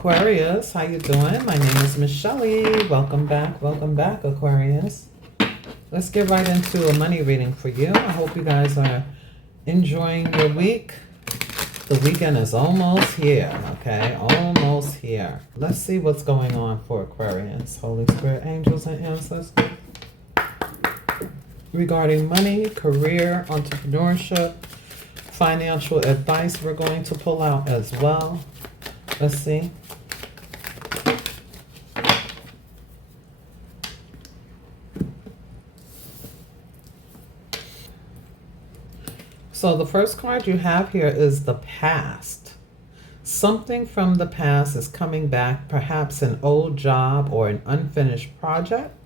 Aquarius, how you doing? My name is Miss Shelley. Welcome back, Aquarius. Let's get right into a money reading for you. I hope you guys are enjoying your week. The weekend is almost here, okay? Almost here. Let's see what's going on for Aquarius. Holy Spirit, angels, and ancestors. Regarding money, career, entrepreneurship, financial advice we're going to pull out as well. Let's see. So the first card you have here is the past. Something from the past is coming back, perhaps an old job or an unfinished project.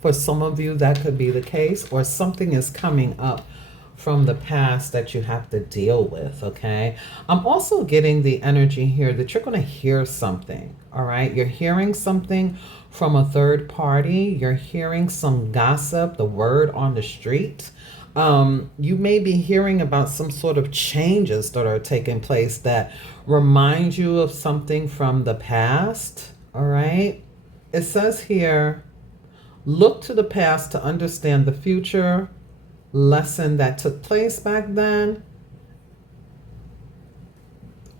For some of you, that could be the case, or something is coming up from the past that you have to deal with, okay? I'm also getting the energy here that you're going to hear something, all right? You're hearing something from a third party. You're hearing some gossip, the word on the street. You may be hearing about some sort of changes that are taking place that remind you of something from the past, all right? It says here, look to the past to understand the future lesson that took place back then,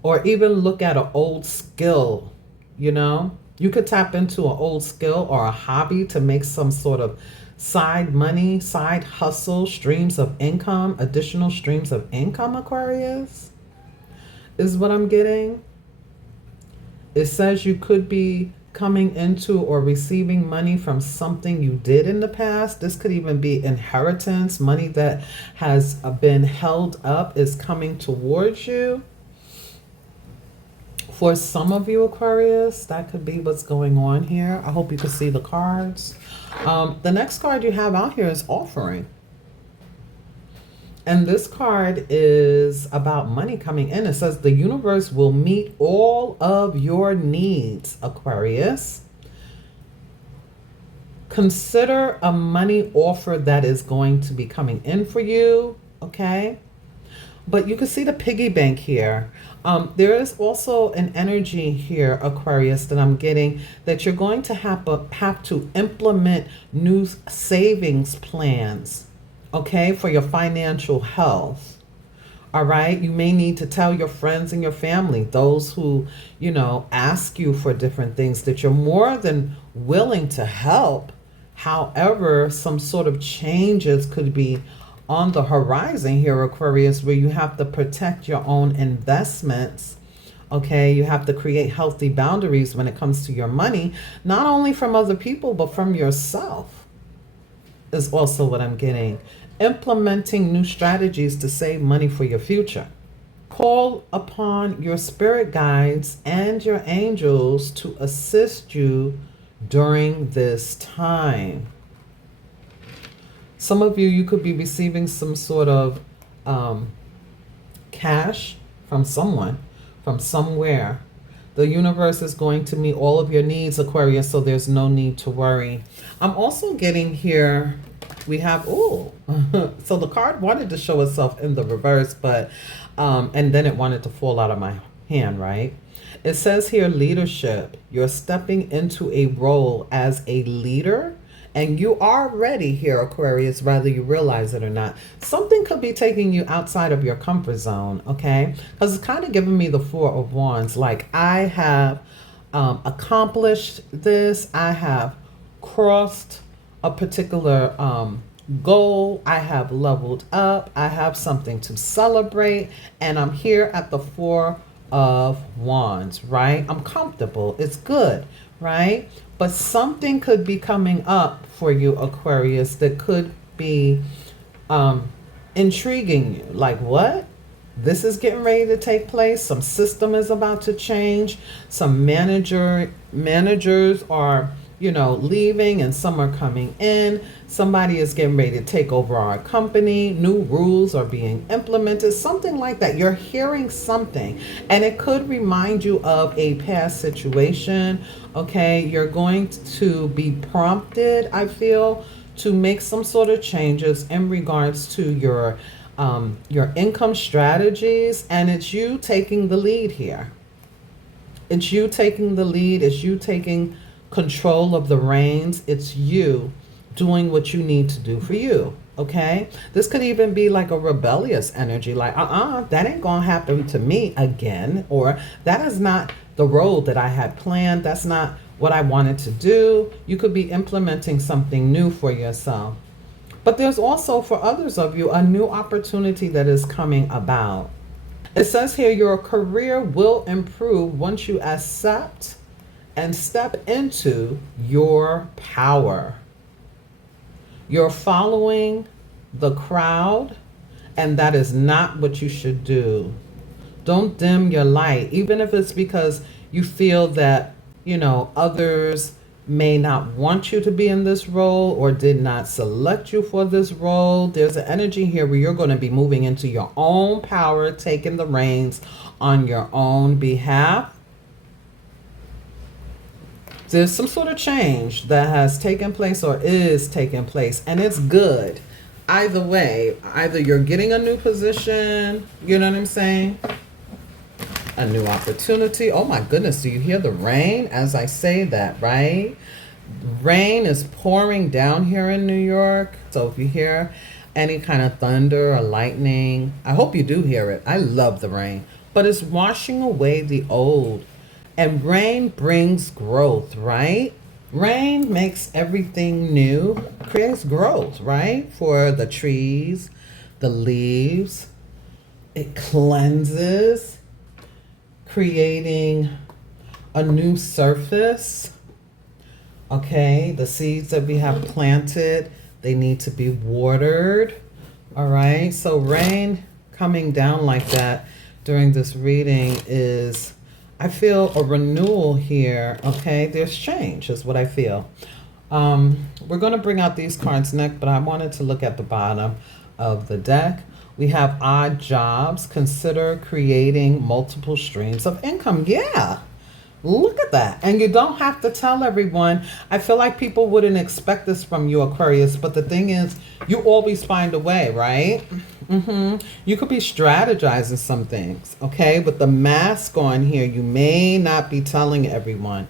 or even look at an old skill. You could tap into an old skill or a hobby to make some sort of side money, side hustle, streams of income, additional streams of income, Aquarius, is what I'm getting. It says you could be coming into or receiving money from something you did in the past. This could even be inheritance. Money that has been held up is coming towards you. For some of you, Aquarius, that could be what's going on here. I hope you can see the cards. The next card you have out here is offering. And this card is about money coming in. It says the universe will meet all of your needs, Aquarius. Consider a money offer that is going to be coming in for you, okay? But you can see the piggy bank here. There is also an energy here, Aquarius, that I'm getting that you're going to have to implement new savings plans, okay, for your financial health. All right. You may need to tell your friends and your family, those who, ask you for different things, that you're more than willing to help. However, some sort of changes could be on the horizon here, Aquarius, where you have to protect your own investments. Okay, you have to create healthy boundaries when it comes to your money, not only from other people, but from yourself, is also what I'm getting. Implementing new strategies to save money for your future. Call upon your spirit guides and your angels to assist you during this time. Some of you could be receiving some sort of cash from someone, from somewhere. The universe is going to meet all of your needs, Aquarius, so there's no need to worry. I'm also getting here, we have, so the card wanted to show itself in the reverse, but, and then it wanted to fall out of my hand, right? It says here, leadership. You're stepping into a role as a leader. And you are ready here, Aquarius, whether you realize it or not. Something could be taking you outside of your comfort zone, okay? Because it's kind of giving me the Four of Wands. Like, I have accomplished this. I have crossed a particular goal. I have leveled up. I have something to celebrate. And I'm here at the Four of Wands, right? I'm comfortable. It's good, right? But something could be coming up for you, Aquarius, that could be intriguing you. Like, what? This is getting ready to take place. Some system is about to change. Some managers are, leaving and some are coming in. Somebody is getting ready to take over our company. New rules are being implemented. Something like that. You're hearing something. And it could remind you of a past situation. Okay, you're going to be prompted, I feel, to make some sort of changes in regards to your your income strategies, and it's you taking the lead here. It's you taking the lead. It's you taking control of the reins. It's you doing what you need to do for you. Okay? This could even be like a rebellious energy, like, that ain't gonna happen to me again, or that is not the road that I had planned. That's not what I wanted to do. You could be implementing something new for yourself. But there's also for others of you a new opportunity that is coming about. It says here your career will improve once you accept and step into your power. You're following the crowd, and that is not what you should do. Don't dim your light, even if it's because you feel that, others may not want you to be in this role or did not select you for this role. There's an energy here where you're going to be moving into your own power, taking the reins on your own behalf. There's some sort of change that has taken place or is taking place, and it's good. Either way, either you're getting a new position, you know what I'm saying? A new opportunity. Oh my goodness, do you hear the rain as I say that, right? Rain is pouring down here in New York. So if you hear any kind of thunder or lightning, I hope you do hear it. I love the rain, but it's washing away the old. And rain brings growth, right? Rain makes everything new, creates growth, right? For the trees, the leaves. It cleanses, creating a new surface. Okay, the seeds that we have planted, they need to be watered. All right, so rain coming down like that during this reading is, I feel a renewal here. Okay, there's change is what I feel. We're going to bring out these cards next, but I wanted to look at the bottom of the deck. We have odd jobs. Consider creating multiple streams of income. Yeah, look at that. And you don't have to tell everyone. I feel like people wouldn't expect this from you, Aquarius. But the thing is, you always find a way, right? You could be strategizing some things, okay? With the mask on here, you may not be telling everyone.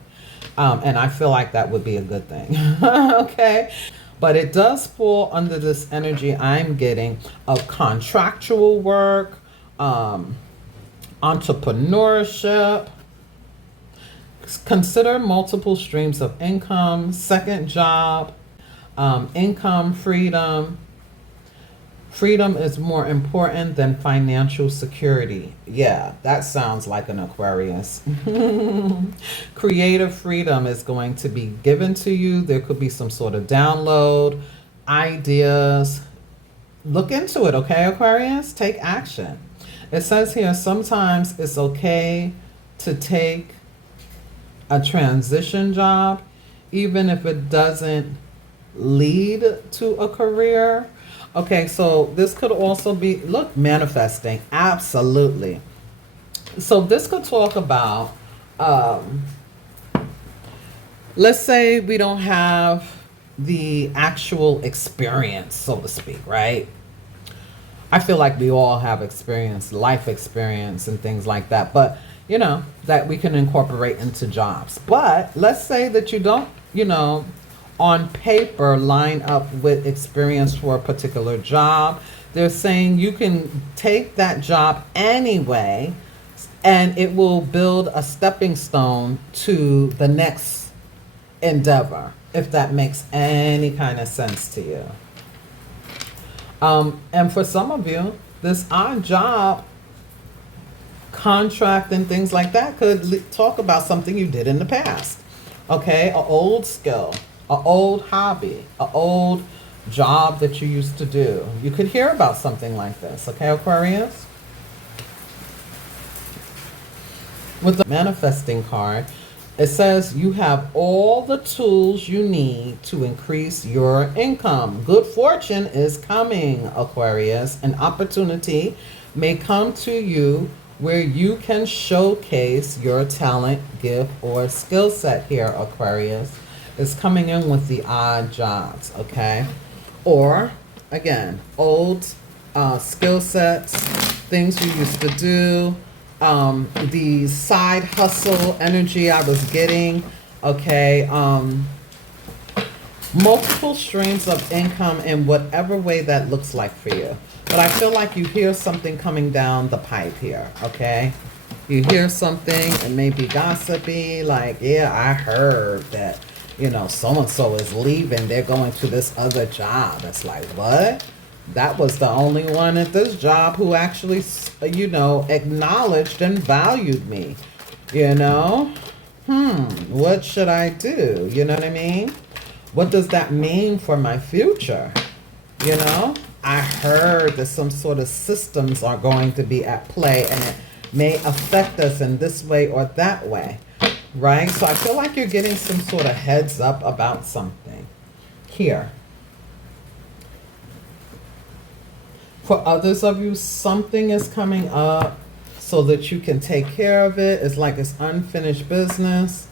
And I feel like that would be a good thing, okay? But it does fall under this energy I'm getting of contractual work, entrepreneurship. Consider multiple streams of income, second job, income, freedom. Freedom is more important than financial security. Yeah, that sounds like an Aquarius. Creative freedom is going to be given to you. There could be some sort of download, ideas. Look into it, okay, Aquarius? Take action. It says here, sometimes it's okay to take a transition job, even if it doesn't lead to a career. Okay, so this could also be, look, manifesting. Absolutely. So this could talk about, let's say we don't have the actual experience, so to speak, right? I feel like we all have experience, life experience and things like that, but that we can incorporate into jobs. But let's say that you don't, on paper line up with experience for a particular job. They're saying you can take that job anyway, and it will build a stepping stone to the next endeavor, if that makes any kind of sense to you. And for some of you, this odd job, contract and things like that could talk about something you did in the past. Okay, an old skill, an old hobby, an old job that you used to do. You could hear about something like this, okay, Aquarius? With the manifesting card, it says you have all the tools you need to increase your income. Good fortune is coming, Aquarius. An opportunity may come to you where you can showcase your talent, gift, or skill set here, Aquarius. Is coming in with the odd jobs, okay? Or, again, old skill sets, things you used to do, the side hustle energy I was getting, okay, multiple streams of income in whatever way that looks like for you. But I feel like you hear something coming down the pipe here, okay? You hear something, it may be gossipy, like, yeah, I heard that, so-and-so is leaving, they're going to this other job. It's like, what? That was the only one at this job who actually, acknowledged and valued me, what should I do? You know what I mean? What does that mean for my future? I heard that some sort of systems are going to be at play and it may affect us in this way or that way, right? So I feel like you're getting some sort of heads up about something here. For others of you, something is coming up so that you can take care of it. It's like it's unfinished business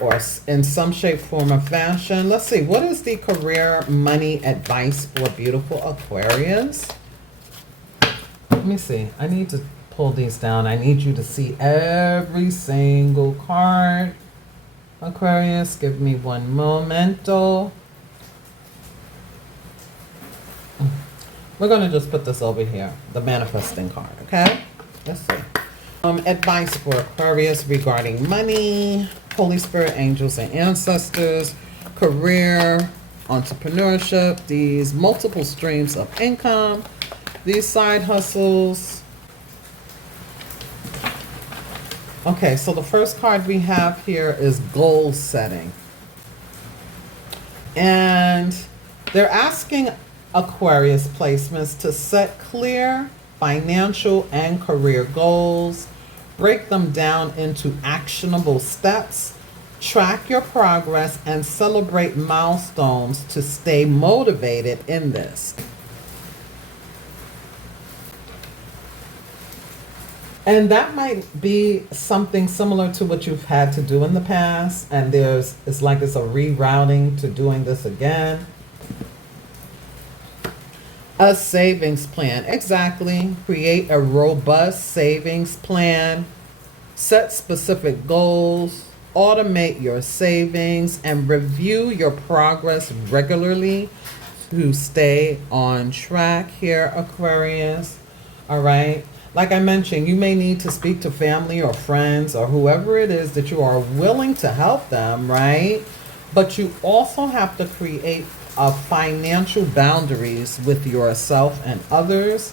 or in some shape, form, or fashion. Let's see. What is the career money advice for beautiful Aquarius? Let me see. I need to pull these down. I need you to see every single card. Aquarius, give me one momento. We're going to just put this over here, the manifesting card, okay? Let's see. Advice for Aquarius regarding money, Holy Spirit, angels, and ancestors, career, entrepreneurship, these multiple streams of income, these side hustles. Okay, so the first card we have here is goal setting. And they're asking Aquarius placements to set clear financial and career goals, break them down into actionable steps, track your progress, and celebrate milestones to stay motivated in this. And that might be something similar to what you've had to do in the past, and it's like it's a rerouting to doing this again. A savings plan, exactly. Create a robust savings plan, set specific goals, automate your savings, and review your progress regularly to stay on track here, Aquarius. All right. Like I mentioned, you may need to speak to family or friends or whoever it is that you are willing to help them, right? But you also have to create financial boundaries with yourself and others.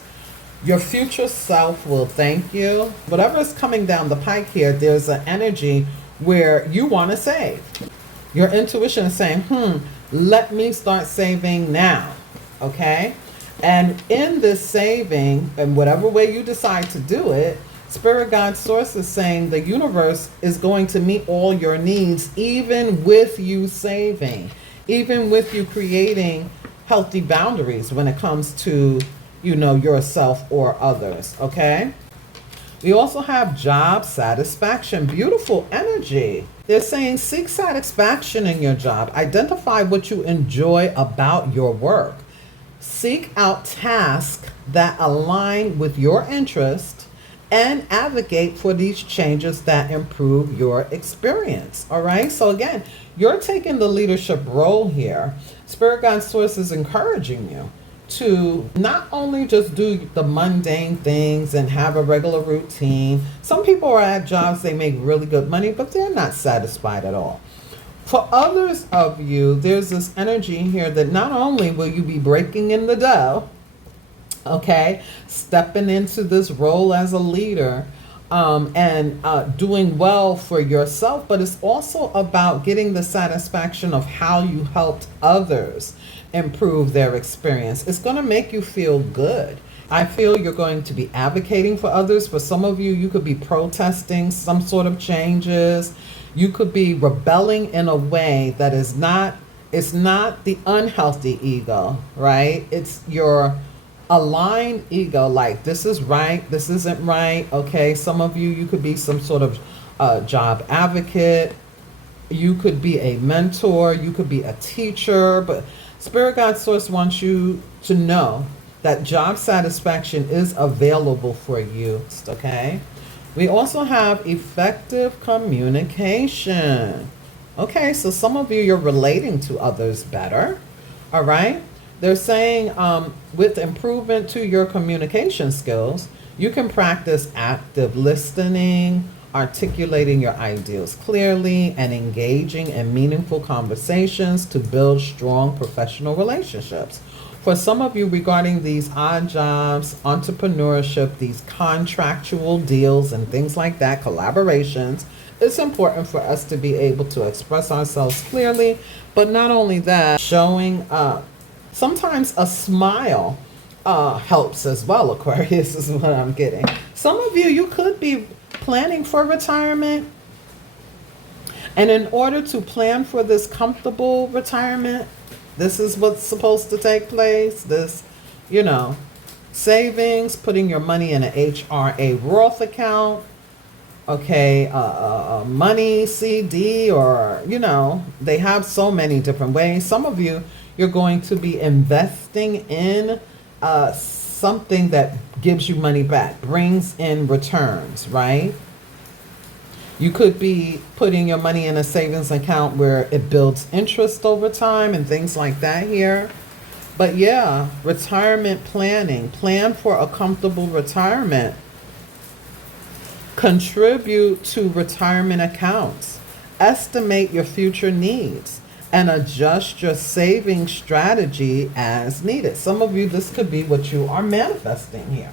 Your future self will thank you. Whatever is coming down the pike here, there's an energy where you want to save. Your intuition is saying, let me start saving now, okay? And in this saving, in whatever way you decide to do it, Spirit Guide Source is saying the universe is going to meet all your needs, even with you saving, even with you creating healthy boundaries when it comes to, yourself or others, okay? We also have job satisfaction, beautiful energy. They're saying seek satisfaction in your job. Identify what you enjoy about your work. Seek out tasks that align with your interest and advocate for these changes that improve your experience. All right. So again, you're taking the leadership role here. Spirit Guide Source is encouraging you to not only just do the mundane things and have a regular routine. Some people are at jobs, they make really good money, but they're not satisfied at all. For others of you, there's this energy here that not only will you be breaking in the dough, okay, stepping into this role as a leader and doing well for yourself, but it's also about getting the satisfaction of how you helped others improve their experience. It's going to make you feel good. I feel you're going to be advocating for others. For some of you, you could be protesting some sort of changes. You could be rebelling in a way that is not, it's not the unhealthy ego, right? It's your aligned ego, like this is right, this isn't right, okay? Some of you, you could be some sort of job advocate. You could be a mentor. You could be a teacher. But Spirit Guide Source wants you to know that job satisfaction is available for you, okay? We also have effective communication. Okay, so some of you, you're relating to others better, all right? They're saying with improvement to your communication skills, you can practice active listening, articulating your ideals clearly, and engaging in meaningful conversations to build strong professional relationships. For some of you, regarding these odd jobs, entrepreneurship, these contractual deals and things like that, collaborations, it's important for us to be able to express ourselves clearly, but not only that, showing up. Sometimes a smile helps as well, Aquarius, is what I'm getting. Some of you, you could be planning for retirement. And in order to plan for this comfortable retirement, this is what's supposed to take place. This, you know, savings, putting your money in an HRA Roth account, okay, money CD, or, you know, they have so many different ways. Some of you, you're going to be investing in something that gives you money back, brings in returns, right? You could be putting your money in a savings account where it builds interest over time and things like that here. But yeah, retirement planning, plan for a comfortable retirement. Contribute to retirement accounts. Estimate your future needs and adjust your saving strategy as needed. Some of you, this could be what you are manifesting here.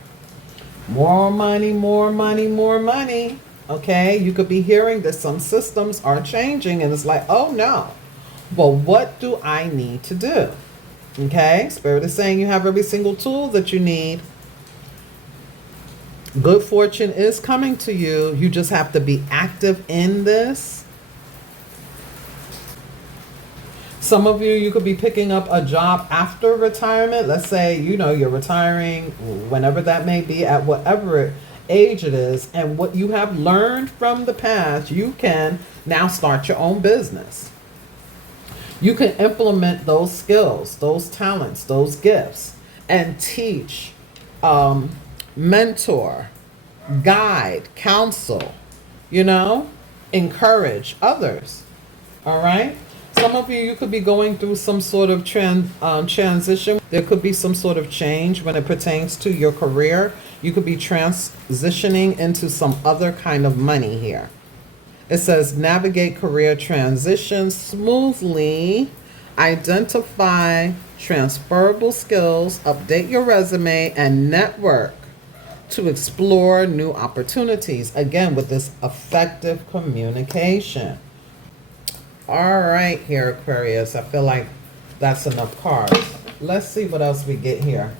More money, more money, more money. Okay, you could be hearing that some systems are changing and it's like, oh no, well, what do I need to do? Okay, Spirit is saying you have every single tool that you need. Good fortune is coming to you. You just have to be active in this. Some of you, you could be picking up a job after retirement. Let's say, you know, you're retiring whenever that may be, at whatever age it is, and what you have learned from the past, you can now start your own business. You can implement those skills, those talents, those gifts, and teach, mentor, guide, counsel, you know, encourage others. All right. Some of you, you could be going through some sort of transition. There could be some sort of change when it pertains to your career. You could be transitioning into some other kind of money here. It says navigate career transitions smoothly, identify transferable skills, update your resume, and network to explore new opportunities. Again, with this effective communication. All right, here, Aquarius. I feel like that's enough cards. Let's see what else we get here.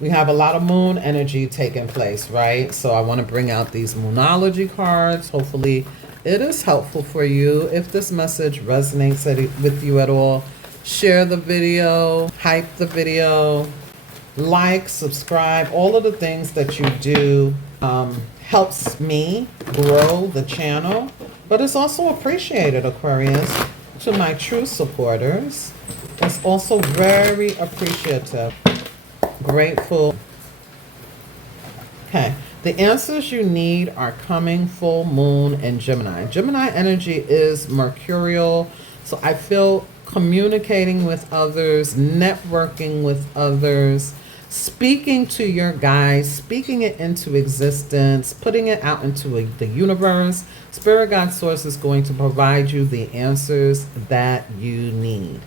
We have a lot of moon energy taking place, right? So I want to bring out these moonology cards. Hopefully it is helpful for you. If this message resonates with you at all, share the video, hype the video, like, subscribe, all of the things that you do helps me grow the channel, but it's also appreciated, Aquarius, to my true supporters. It's also very appreciative, grateful. Okay, the answers you need are coming full moon in Gemini. Gemini energy is mercurial, so I feel communicating with others, networking with others, speaking to your guides, speaking it into existence, putting it out into the universe. Spirit God Source is going to provide you the answers that you need.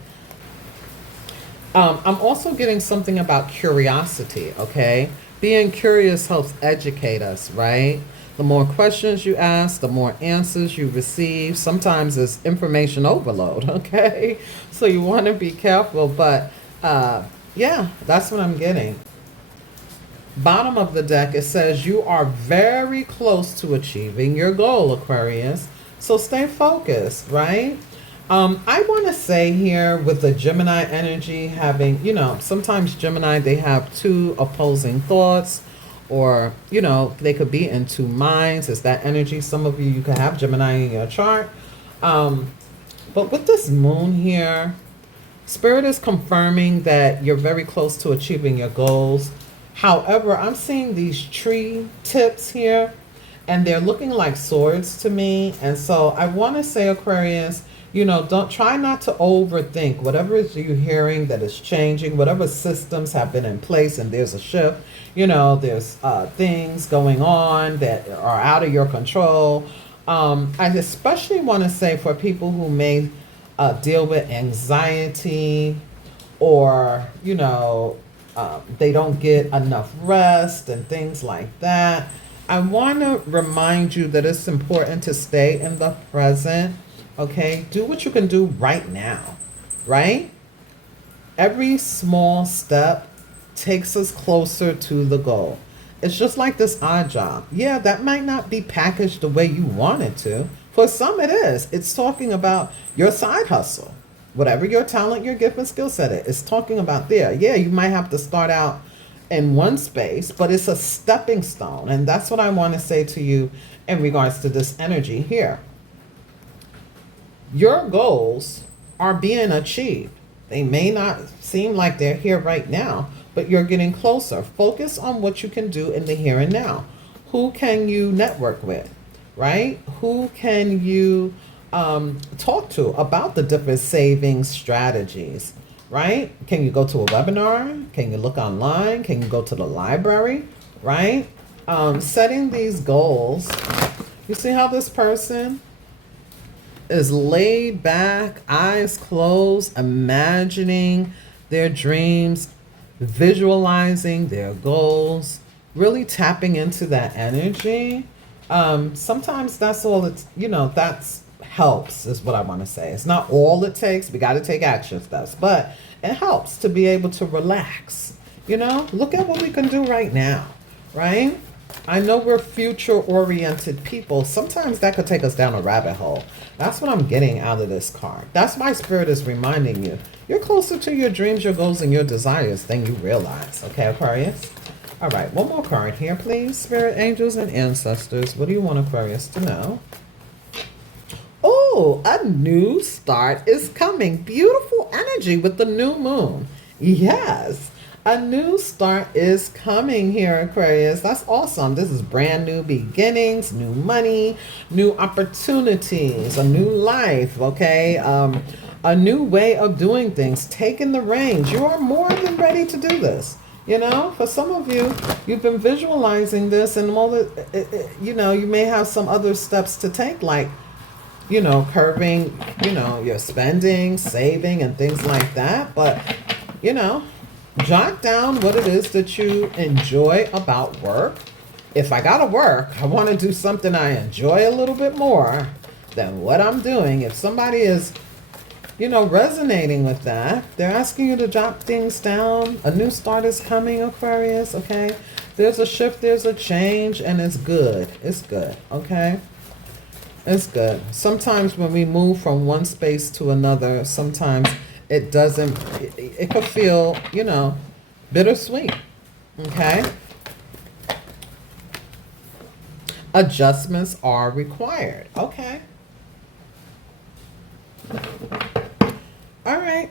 I'm also getting something about curiosity, okay? Being curious helps educate us, right? The more questions you ask, the more answers you receive. Sometimes it's information overload, okay? So you want to be careful, but yeah, that's what I'm getting. Bottom of the deck, it says you are very close to achieving your goal, Aquarius. So stay focused, right? I want to say here with the Gemini energy having, you know, sometimes Gemini, they have two opposing thoughts, or, you know, they could be in two minds. It's that energy. Some of you, you can have Gemini in your chart. But with this moon here, Spirit is confirming that you're very close to achieving your goals. However, I'm seeing these tree tips here, and they're looking like swords to me. And so I want to say, Aquarius, don't try not to overthink whatever is you hearing that is changing, whatever systems have been in place, and there's a shift. There's things going on that are out of your control. I especially want to say for people who may deal with anxiety, or they don't get enough rest and things like that. I want to remind you that it's important to stay in the present. Okay, do what you can do right now, right? Every small step takes us closer to the goal. It's just like this odd job. Yeah, that might not be packaged the way you want it to. For some, it is. It's talking about your side hustle. Whatever your talent, your gift, and skill set is. It's talking about there. Yeah, you might have to start out in one space, but it's a stepping stone. And that's what I want to say to you in regards to this energy here. Your goals are being achieved. They may not seem like they're here right now, but you're getting closer. Focus on what you can do in the here and now. Who can you network with, right? Who can you talk to about the different savings strategies, right? Can you go to a webinar? Can you look online? Can you go to the library, right? Setting these goals. You see how this person is laid back, eyes closed, imagining their dreams, visualizing their goals, really tapping into that energy. Sometimes that's all it's, that's helps is what I want to say. It's not all it takes. We got to take action steps, but it helps to be able to relax. Look at what we can do right now, right? I know we're future-oriented people. Sometimes that could take us down a rabbit hole. That's what I'm getting out of this card. That's why Spirit is reminding you. You're closer to your dreams, your goals, and your desires than you realize. Okay, Aquarius? All right, one more card here, please. Spirit, angels, and ancestors. What do you want Aquarius to know? Oh, a new start is coming. Beautiful energy with the new moon. Yes. A new start is coming here, Aquarius. That's awesome. This is brand new beginnings, new money, new opportunities, a new life, okay? A new way of doing things, taking the reins. You are more than ready to do this. For some of you, you've been visualizing this, and you may have some other steps to take, like, curbing, your spending, saving, and things like that. But, jot down what it is that you enjoy about work. If I gotta work, I want to do something I enjoy a little bit more than what I'm doing. If somebody is, resonating with that, they're asking you to jot things down. A new start is coming, Aquarius, okay? There's a shift, there's a change, and it's good. It's good, okay? It's good. Sometimes when we move from one space to another, sometimes it doesn't, it could feel, bittersweet. Okay? Adjustments are required. Okay. All right.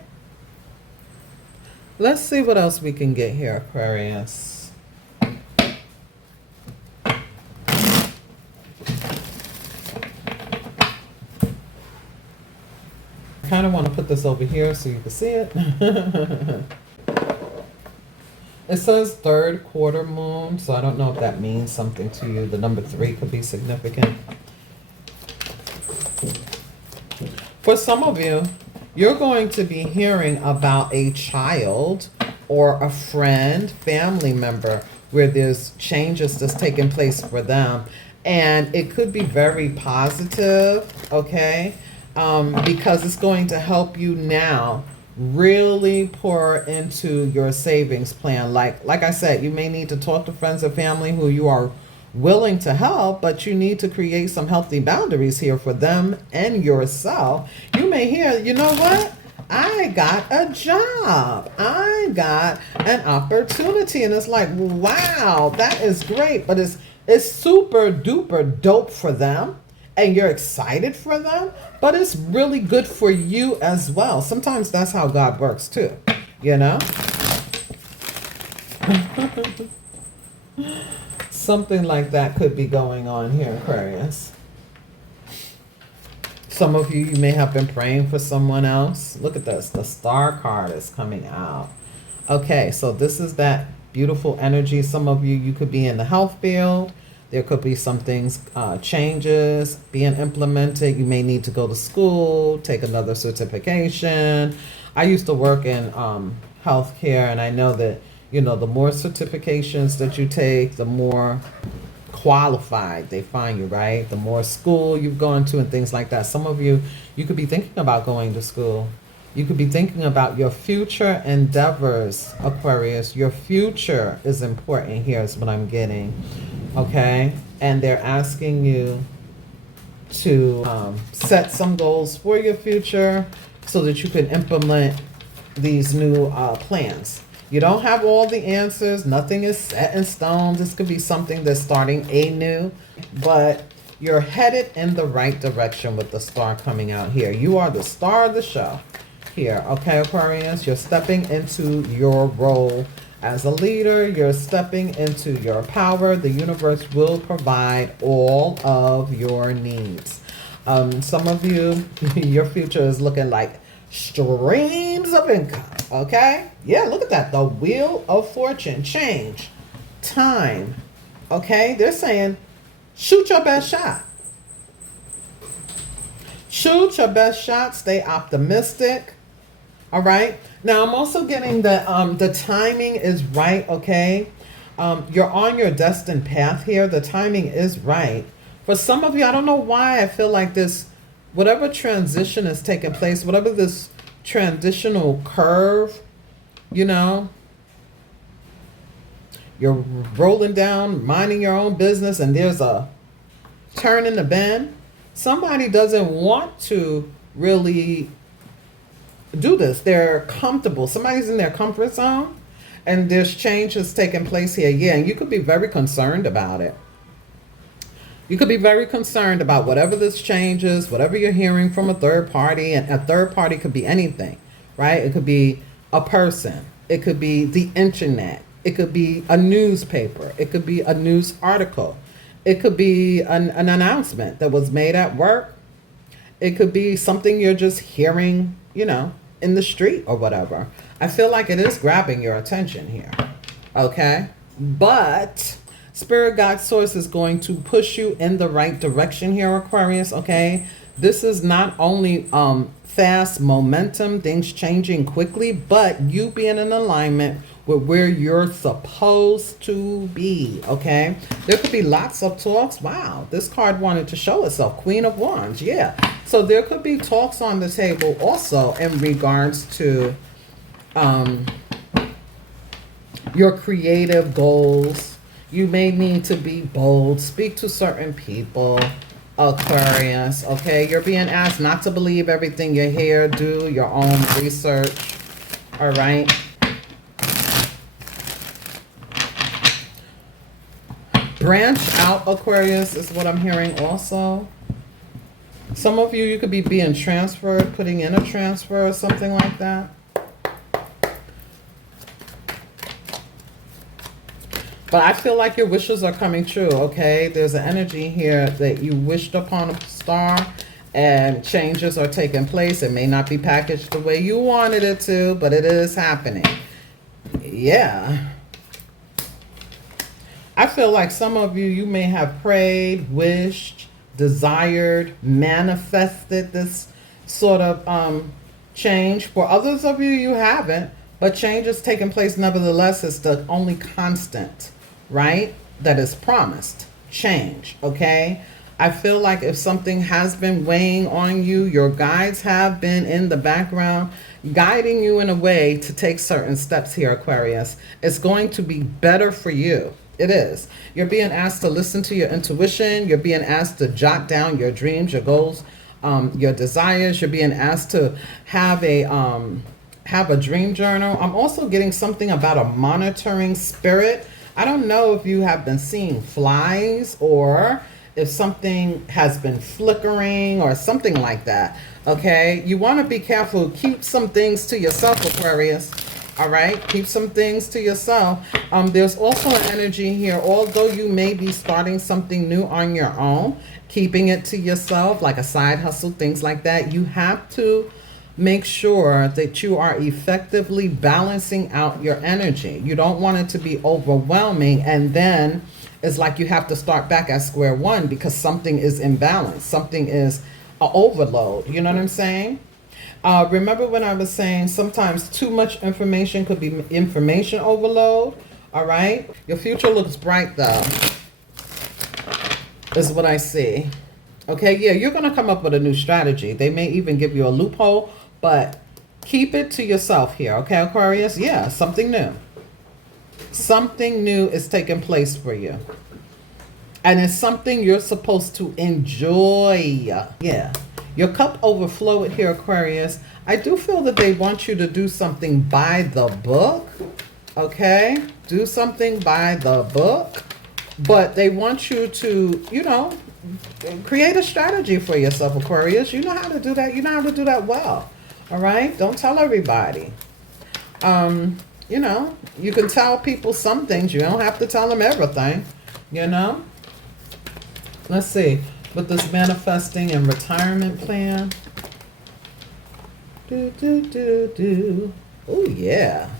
Let's see what else we can get here, Aquarius. I kind of want to put this over here so you can see it. It says third quarter moon, so I don't know if that means something to you. The number 3 could be significant. For some of you, you're going to be hearing about a child or a friend, family member, where there's changes that's taking place for them. And it could be very positive, okay? Because it's going to help you now really pour into your savings plan. Like I said, you may need to talk to friends or family who you are willing to help, but you need to create some healthy boundaries here for them and yourself. You may hear, you know what? I got a job. I got an opportunity. And it's like, wow, that is great. But it's super duper dope for them. and you're excited for them, but it's really good for you as well. Sometimes that's how God works too, you know? Something like that could be going on here, Aquarius. Some of you may have been praying for someone else. Look at this. The Star card is coming out. Okay, so this is that beautiful energy. Some of you could be in the health field. There could be some things, changes being implemented. You may need to go to school, take another certification. I used to work in healthcare, and I know that, you know, the more certifications that you take, the more qualified they find you, right? The more school you've gone to and things like that. Some of you could be thinking about going to school. You could be thinking about your future endeavors, Aquarius. Your future is important here is what I'm getting, okay? And they're asking you to set some goals for your future so that you can implement these new plans. You don't have all the answers. Nothing is set in stone. This could be something that's starting anew, but you're headed in the right direction with the star coming out here. You are the star of the show here, okay, Aquarius? You're stepping into your role as a leader. You're stepping into your power. The universe will provide all of your needs. Some of you, your future is looking like streams of income, okay? Yeah, look at that. The Wheel of Fortune, change, time, okay? They're saying, shoot your best shot. Shoot your best shot. Stay optimistic, all right? Now, I'm also getting that the timing is right, okay? You're on your destined path here. The timing is right. For some of you, I don't know why I feel like this, whatever transition is taking place, whatever this transitional curve, you know, you're rolling down, minding your own business, and there's a turn in the bend. Somebody doesn't want to really do this. They're comfortable. Somebody's in their comfort zone, and there's changes taking place here. Yeah, and you could be very concerned about it. You could be very concerned about whatever this change is, whatever you're hearing from a third party. And a third party could be anything, right? It could be a person. It could be the internet. It could be a newspaper. It could be a news article. It could be an announcement that was made at work. It could be something you're just hearing, you know, in the street or whatever. I feel like it is grabbing your attention here, okay? But Spirit Guide Source is going to push you in the right direction here, Aquarius, okay? This is not only fast momentum, things changing quickly, but you being in alignment with where you're supposed to be, okay? There could be lots of talks. Wow, this card wanted to show itself. Queen of Wands, yeah. So there could be talks on the table also in regards to your creative goals. You may need to be bold, speak to certain people, Aquarius, okay? You're being asked not to believe everything you hear. Do your own research, all right? Branch out, Aquarius, is what I'm hearing also. Some of you could be being transferred, putting in a transfer or something like that. But I feel like your wishes are coming true, okay? There's an energy here that you wished upon a star and changes are taking place. It may not be packaged the way you wanted it to, but it is happening. Yeah. I feel like some of you may have prayed, wished, desired, manifested this sort of change. For others of you, you haven't, but change is taking place nevertheless. It's the only constant, right, that is promised. Change, okay? I feel like if something has been weighing on you, your guides have been in the background guiding you in a way to take certain steps here, Aquarius. It's going to be better for you. It is. You're being asked to listen to your intuition. You're being asked to jot down your dreams, your goals, your desires. You're being asked to have a dream journal. I'm also getting something about a monitoring spirit. I don't know if you have been seeing flies or if something has been flickering or something like that. Okay, you want to be careful. Keep some things to yourself, Aquarius. All right, keep some things to yourself. There's also an energy here, although you may be starting something new on your own, keeping it to yourself, like a side hustle, things like that. You have to make sure that you are effectively balancing out your energy. You don't want it to be overwhelming, and then it's like you have to start back at square one because something is imbalanced. Something is an overload. You know what I'm saying? Remember when I was saying sometimes too much information could be information overload? All right. Your future looks bright though, is what I see. Okay. Yeah, you're going to come up with a new strategy. They may even give you a loophole, but keep it to yourself here. Okay, Aquarius? Yeah, something new. Something new is taking place for you. And it's something you're supposed to enjoy. Yeah. Your cup overflowed here, Aquarius. I do feel that they want you to do something by the book. Okay? Do something by the book. But they want you to, you know, create a strategy for yourself, Aquarius. You know how to do that. You know how to do that well. All right? Don't tell everybody. You know, you can tell people some things. You don't have to tell them everything. You know? Let's see. With this manifesting and retirement plan. Oh, yeah.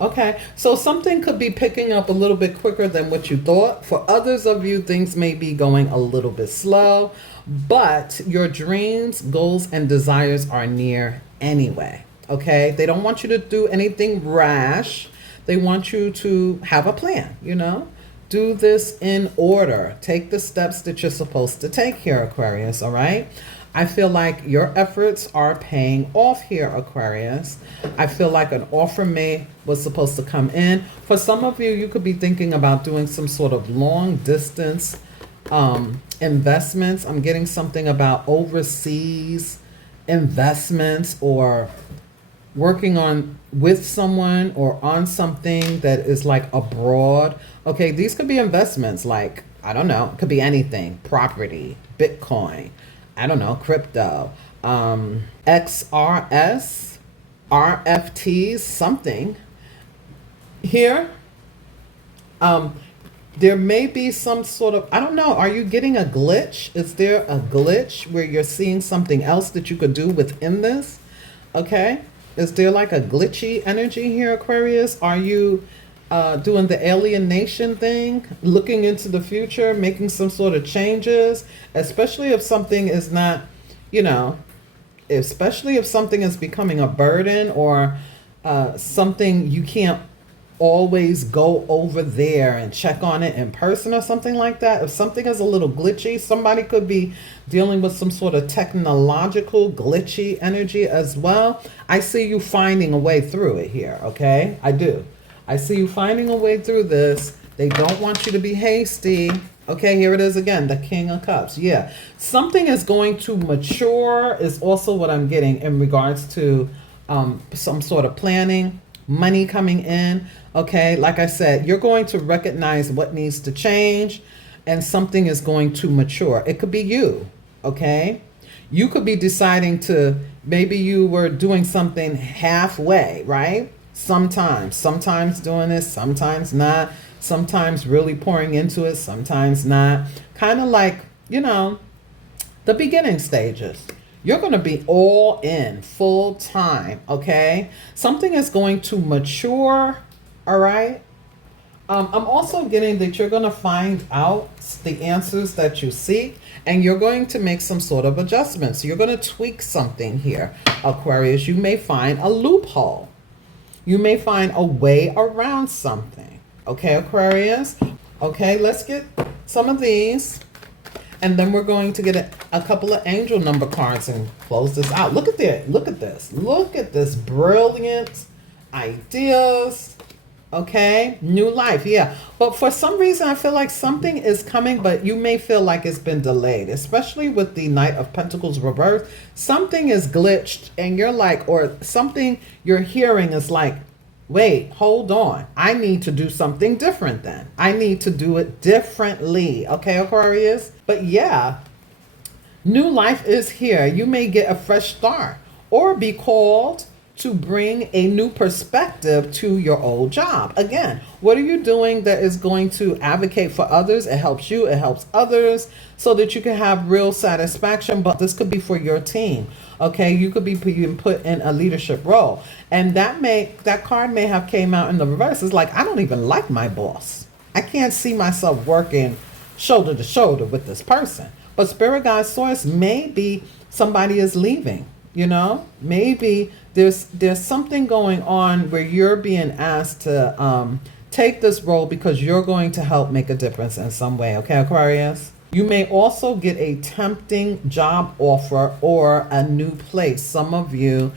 Okay, so something could be picking up a little bit quicker than what you thought. For others of you, things may be going a little bit slow, but your dreams, goals, and desires are near anyway. Okay, they don't want you to do anything rash. They want you to have a plan, you know? Do this in order. Take the steps that you're supposed to take here, Aquarius, all right? I feel like your efforts are paying off here, Aquarius. I feel like an offer was supposed to come in. For some of you, you could be thinking about doing some sort of long distance investments. I'm getting something about overseas investments or working on with someone or on something that is like abroad. Okay, these could be investments like, I don't know, it could be anything, property, Bitcoin, I don't know, crypto, XRS, RFTs, something. Here, there may be some sort of, I don't know, are you getting a glitch? Is there a glitch where you're seeing something else that you could do within this? Okay. Is there like a glitchy energy here, Aquarius? Are you doing the alienation thing, looking into the future, making some sort of changes, especially if something is not, you know, especially if something is becoming a burden or something you can't always go over there and check on it in person or something like that. If something is a little glitchy, somebody could be dealing with some sort of technological glitchy energy as well. I see you finding a way through it here, okay? I do. I see you finding a way through this. They don't want you to be hasty. Okay, here it is again, the King of Cups. Yeah, something is going to mature is also what I'm getting in regards to some sort of planning, money coming in. Okay, like I said, you're going to recognize what needs to change and something is going to mature. It could be you, okay? You could be deciding to, maybe you were doing something halfway, right? Sometimes doing this, sometimes not, sometimes really pouring into it, sometimes not. Kind of like, you know, the beginning stages. You're going to be all in full time, okay? Something is going to mature, all right? I'm also getting that you're going to find out the answers that you seek, and you're going to make some sort of adjustments. You're going to tweak something here, Aquarius. You may find a loophole. You may find a way around something. Okay, Aquarius? Okay, let's get some of these. And then we're going to get a couple of angel number cards and close this out. Look at that. Look at this. Look at this. Brilliant ideas. Okay. New life. Yeah. But for some reason, I feel like something is coming, but you may feel like it's been delayed, especially with the Knight of Pentacles reversed. Something is glitched and you're like, or something you're hearing is like, wait, hold on. I need to do something different then. I need to do it differently. Okay, Aquarius? But yeah, new life is here. You may get a fresh start or be called to bring a new perspective to your old job. Again, what are you doing that is going to advocate for others? It helps you, it helps others so that you can have real satisfaction. But this could be for your team. Okay, you could be being put in a leadership role. And that card may have came out in the reverse. It's like, I don't even like my boss. I can't see myself working shoulder to shoulder with this person. But spirit guide source, maybe somebody is leaving, you know? Maybe there's something going on where you're being asked to take this role because you're going to help make a difference in some way. Okay, Aquarius? You may also get a tempting job offer or a new place. Some of you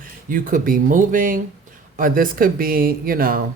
could be moving, or this could be, you know,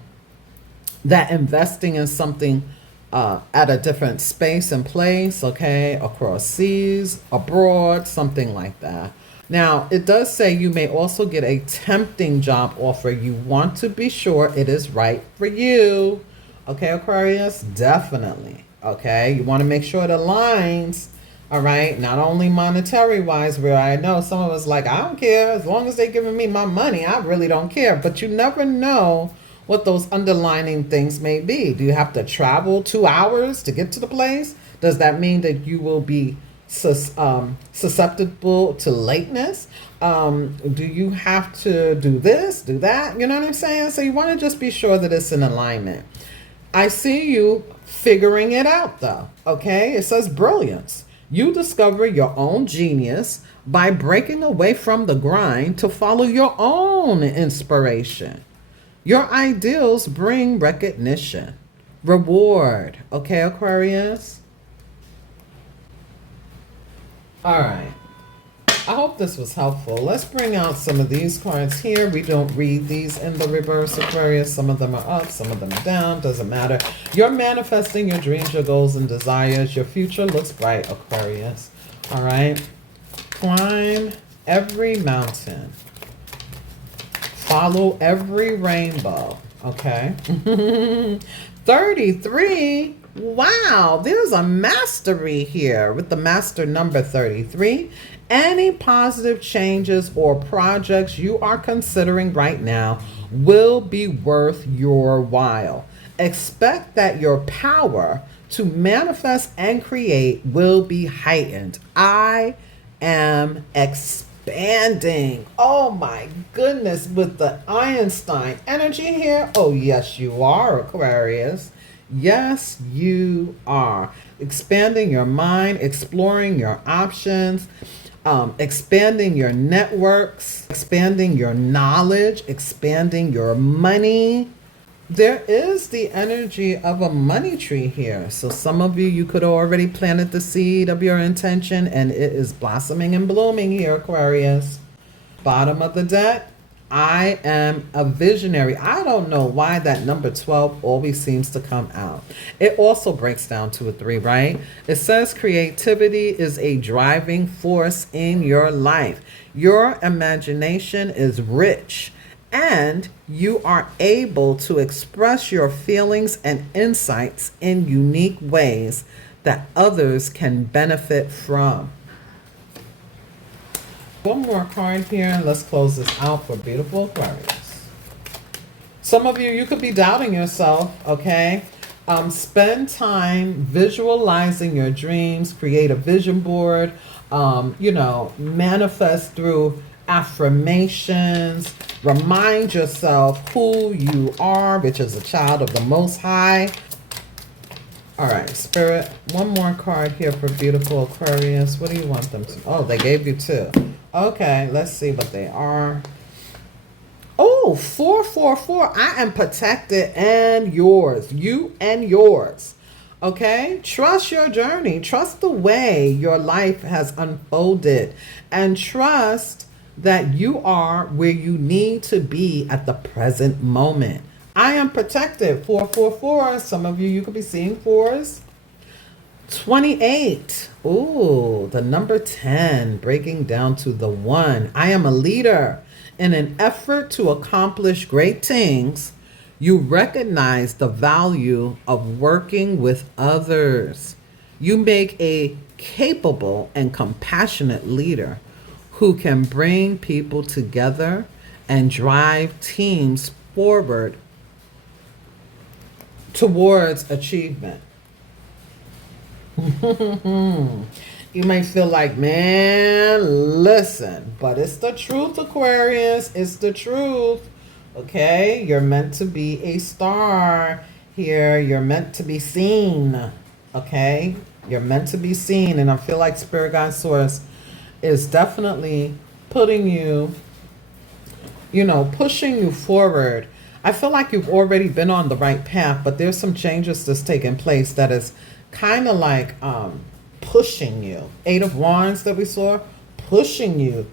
that investing in something at a different space and place, okay, across seas, abroad, something like that. Now, it does say you may also get a tempting job offer. You want to be sure it is right for you. Okay, Aquarius? Definitely. Okay, you want to make sure it aligns. All right, not only monetary wise, where I know some of us like, I don't care as long as they're giving me my money, I really don't care. But you never know what those underlining things may be. Do you have to travel 2 hours to get to the place? Does that mean that you will be susceptible to lateness? Do you have to do this, do that? You know what I'm saying? So you want to just be sure that it's in alignment. I see you figuring it out though. Okay, it says brilliance. You discover your own genius by breaking away from the grind to follow your own inspiration. Your ideals bring recognition, reward. Okay, Aquarius? All right. I hope this was helpful. Let's bring out some of these cards here. We don't read these in the reverse, Aquarius. Some of them are up, some of them are down. Doesn't matter. You're manifesting your dreams, your goals, and desires. Your future looks bright, Aquarius. All right. Climb every mountain. Follow every rainbow. Okay. 33. Wow, there's a mastery here with the master number 33. Any positive changes or projects you are considering right now will be worth your while. Expect that your power to manifest and create will be heightened. I am expanding. Oh my goodness, with the Einstein energy here. Oh, yes, you are, Aquarius. Yes, you are. Expanding your mind, exploring your options, expanding your networks, expanding your knowledge, expanding your money. There is the energy of a money tree here. So some of you could have already planted the seed of your intention and it is blossoming and blooming here, Aquarius. Bottom of the deck. I am a visionary. I don't know why that number 12 always seems to come out. It also breaks down to a 3, right? It says creativity is a driving force in your life. Your imagination is rich and you are able to express your feelings and insights in unique ways that others can benefit from. One more card here and let's close this out for beautiful Aquarius. Some of you could be doubting yourself, okay? Spend time visualizing your dreams, create a vision board, manifest through affirmations, remind yourself who you are, which is a child of the Most High. All right, Spirit, one more card here for beautiful Aquarius. What do you want them to? Oh, they gave you 2. Okay, let's see what they are. Oh, 444. I am protected and yours. You and yours. Okay? Trust your journey. Trust the way your life has unfolded. And trust that you are where you need to be at the present moment. I am protected. 444. Some of you could be seeing 4s. 28. Ooh, the number 10, breaking down to the 1. I am a leader. In an effort to accomplish great things, You recognize the value of working with others. You make a capable and compassionate leader who can bring people together and drive teams forward towards achievement. You may feel like, man, listen, but it's the truth, Aquarius. It's the truth. Okay? You're meant to be a star here. You're meant to be seen. Okay? You're meant to be seen. And I feel like Spirit Guide Source is definitely putting you, pushing you forward. I feel like you've already been on the right path, but there's some changes that's taking place that is kind of like pushing you. Eight of Wands that we saw, pushing you